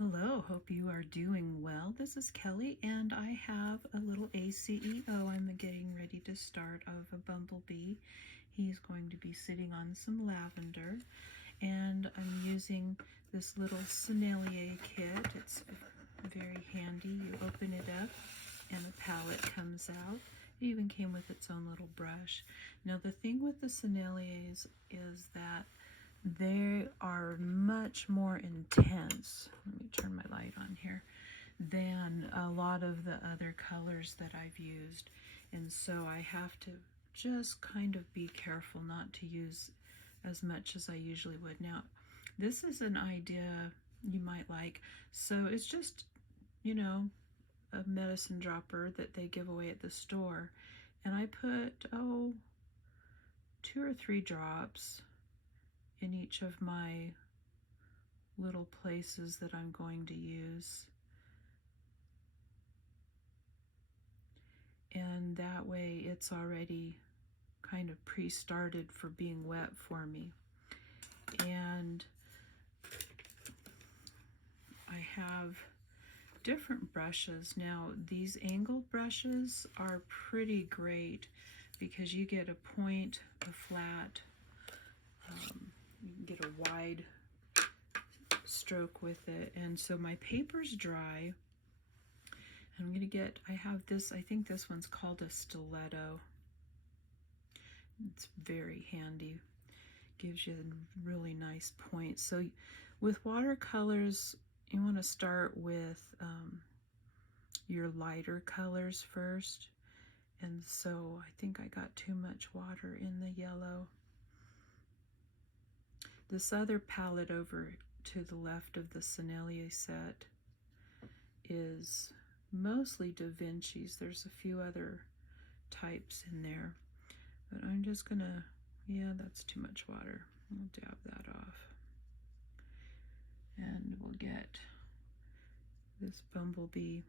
Hello, hope you are doing well. This is Kelly and I have a little ACEO I'm getting ready to start of a Bumblebee. He's going to be sitting on some lavender and I'm using this little Sennelier kit. It's very handy. You open it up and the palette comes out. It even came with its own little brush. Now the thing with the Senneliers is that they are much more intense. Let me turn my light on here, than a lot of the other colors that I've used. And so I have to just kind of be careful not to use as much as I usually would. Now, this is an idea you might like. So it's just, a medicine dropper that they give away at the store. And I put, 2 or 3 drops in each of my little places that I'm going to use. And that way it's already kind of pre-started for being wet for me. And I have different brushes. Now these angled brushes are pretty great because you get a point, a flat, you can get a wide stroke with it. And so my paper's dry. I'm gonna get, I have this, I think this one's called a stiletto. It's very handy. Gives you a really nice point. So with watercolors, you want to start with your lighter colors first. And so I think I got too much water in the yellow. This other palette over to the left of the Sennelier set is mostly Da Vinci's. There's a few other types in there. But I'm just gonna, yeah, that's too much water. I'll dab that off. And we'll get this Bumblebee.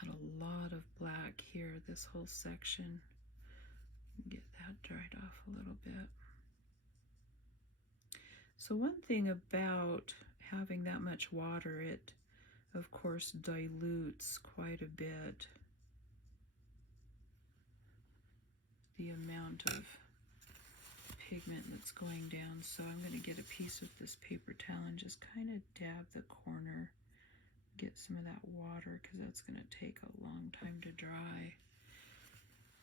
Had a lot of black here, this whole section. Get that dried off a little bit. So one thing about having that much water, it of course dilutes quite a bit the amount of pigment that's going down. So I'm going to get a piece of this paper towel and just kind of dab the corner, get some of that water because that's going to take a long time to dry.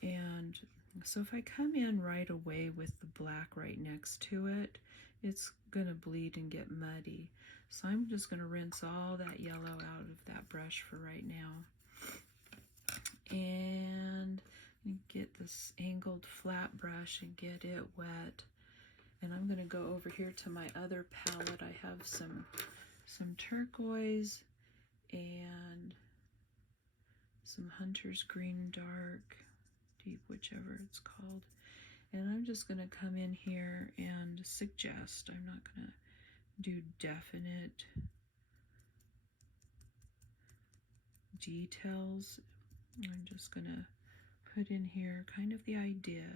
And so if I come in right away with the black right next to it, it's going to bleed and get muddy. So I'm just going to rinse all that yellow out of that brush for right now. And get this angled flat brush and get it wet. And I'm going to go over here to my other palette. I have some turquoise and some Hunter's Green Dark, Deep, whichever it's called. And I'm just going to come in here and suggest. I'm not going to do definite details. I'm just going to put in here kind of the idea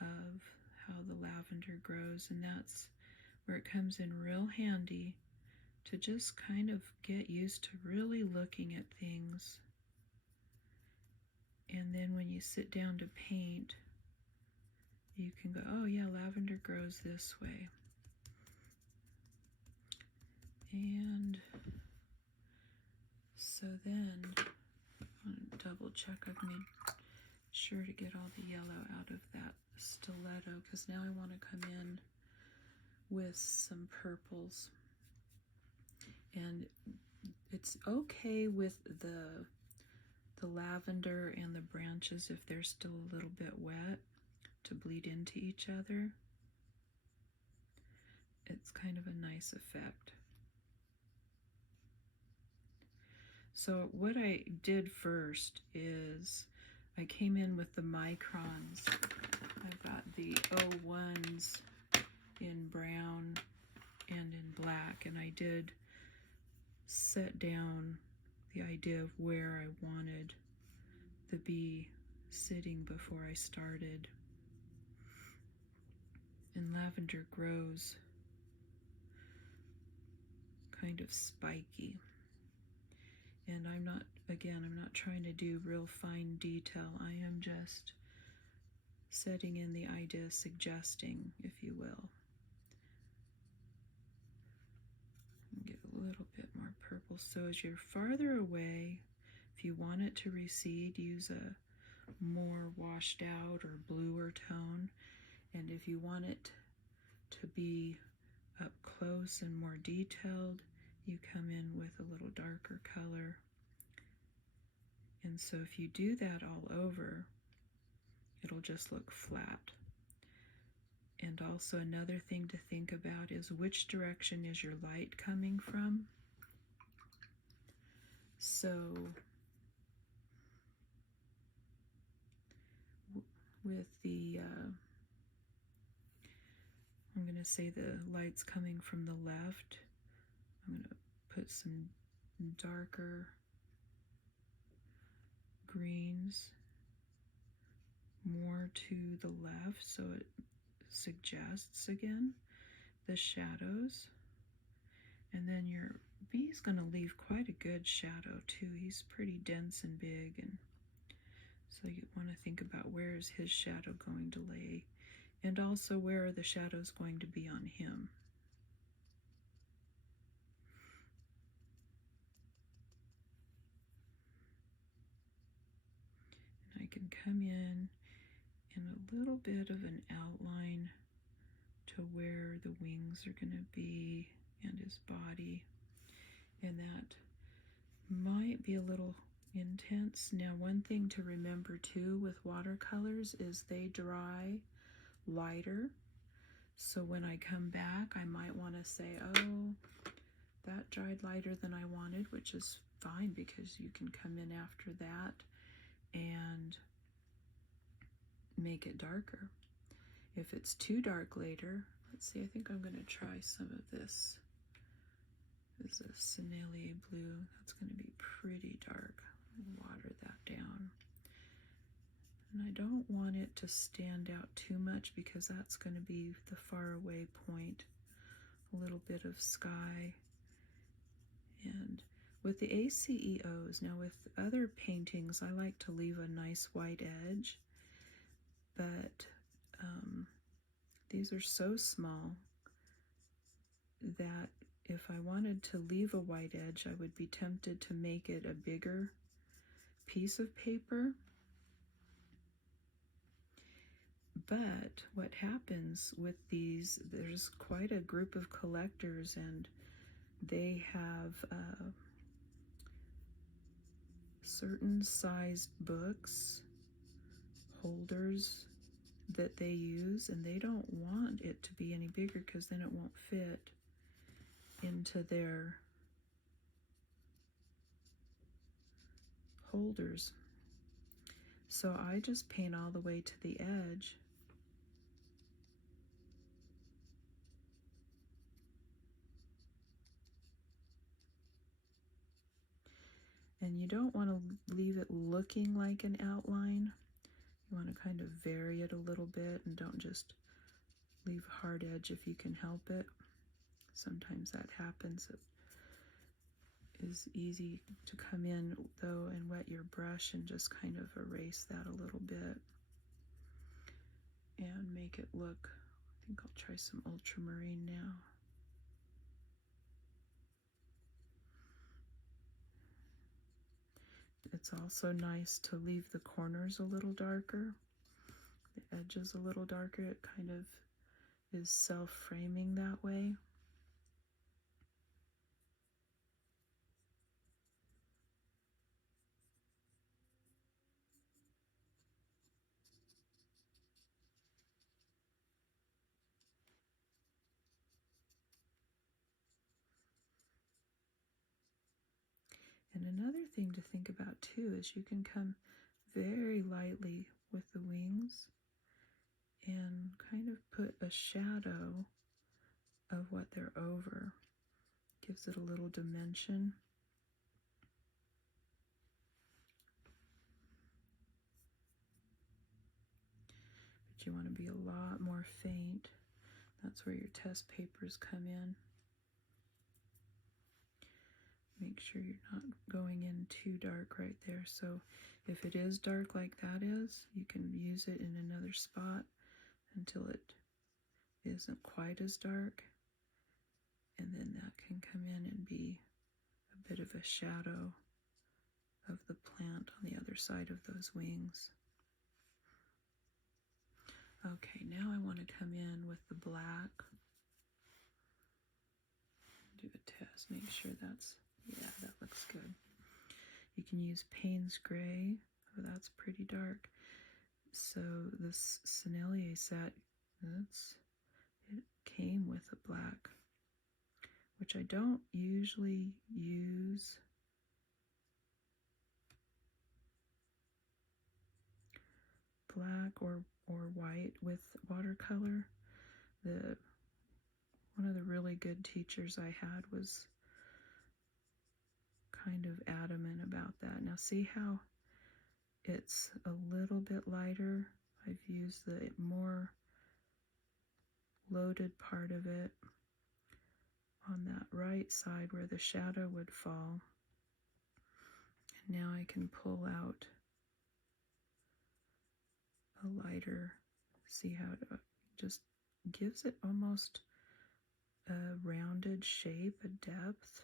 of how the lavender grows, and that's where it comes in real handy to just kind of get used to really looking at things. And then when you sit down to paint, you can go, oh yeah, lavender grows this way. And so then I want to double check I've made sure to get all the yellow out of that stiletto, because now I want to come in with some purples. And it's okay with the lavender and the branches if they're still a little bit wet to bleed into each other. It's kind of a nice effect. So what I did first is I came in with the microns. I've got the 01s in brown and in black, and I did set down the idea of where I wanted the bee sitting before I started. And lavender grows kind of spiky. And I'm not, again, I'm not trying to do real fine detail. I am just setting in the idea, suggesting, if you will. Get a little bit more purple. So as you're farther away, if you want it to recede, use a more washed out or bluer tone. And if you want it to be up close and more detailed, you come in with a little darker color. And so if you do that all over, it'll just look flat. And also another thing to think about is which direction is your light coming from. So with the, I'm going to say the light's coming from the left. I'm going to put some darker greens more to the left so it suggests again the shadows. And then your bee is going to leave quite a good shadow too. He's pretty dense and big, and so you want to think about where is his shadow going to lay, and also where are the shadows going to be on him. And I can come in a little bit of an outline to where the wings are going to be and his body, and that might be a little intense. Now, one thing to remember too with watercolors is they dry lighter. So when I come back, I might want to say, oh, that dried lighter than I wanted, which is fine because you can come in after that and make it darker. If it's too dark later, let's see, I think I'm going to try some of this. This is a Sennelier blue. That's going to be pretty dark. Water that down. And I don't want it to stand out too much because that's going to be the far away point. A little bit of sky. And with the ACEOs, now with other paintings, I like to leave a nice white edge, but these are so small that if I wanted to leave a white edge, I would be tempted to make it a bigger piece of paper. But what happens with these, there's quite a group of collectors, and they have certain sized books, holders that they use, and they don't want it to be any bigger because then it won't fit into their holders. So I just paint all the way to the edge. And you don't want to leave it looking like an outline. You want to kind of vary it a little bit, and don't just leave a hard edge if you can help it. Sometimes that happens. It is easy to come in though and wet your brush and just kind of erase that a little bit and make it look, I think I'll try some ultramarine now. It's also nice to leave the corners a little darker, the edges a little darker. It kind of is self-framing that way. And another thing to think about too is you can come very lightly with the wings and kind of put a shadow of what they're over. Gives it a little dimension. But you want to be a lot more faint. That's where your test papers come in. Make sure you're not going in too dark right there. So if it is dark like that is, you can use it in another spot until it isn't quite as dark. And then that can come in and be a bit of a shadow of the plant on the other side of those wings. Okay, now I want to come in with the black. Do a test, make sure that's, yeah, that looks good. You can use Payne's Gray. Oh, that's pretty dark. So this Sennelier set, it came with a black, which I don't usually use. Black or white with watercolor. One of the really good teachers I had was kind of adamant about that. Now see how it's a little bit lighter? I've used the more loaded part of it on that right side where the shadow would fall. And now I can pull out a lighter. See how it just gives it almost a rounded shape, a depth.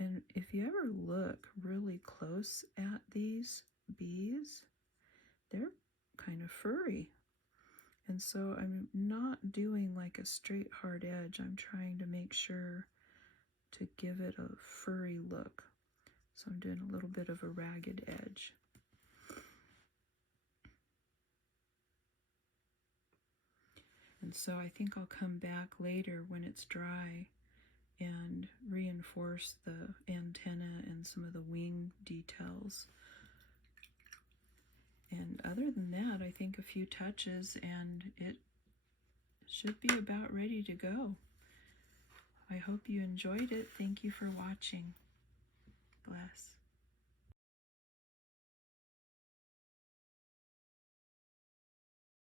And if you ever look really close at these bees, they're kind of furry. And so I'm not doing like a straight hard edge. I'm trying to make sure to give it a furry look. So I'm doing a little bit of a ragged edge. And so I think I'll come back later when it's dry and reinforce the antenna and some of the wing details. And other than that, I think a few touches and it should be about ready to go. I hope you enjoyed it. Thank you for watching. Bless.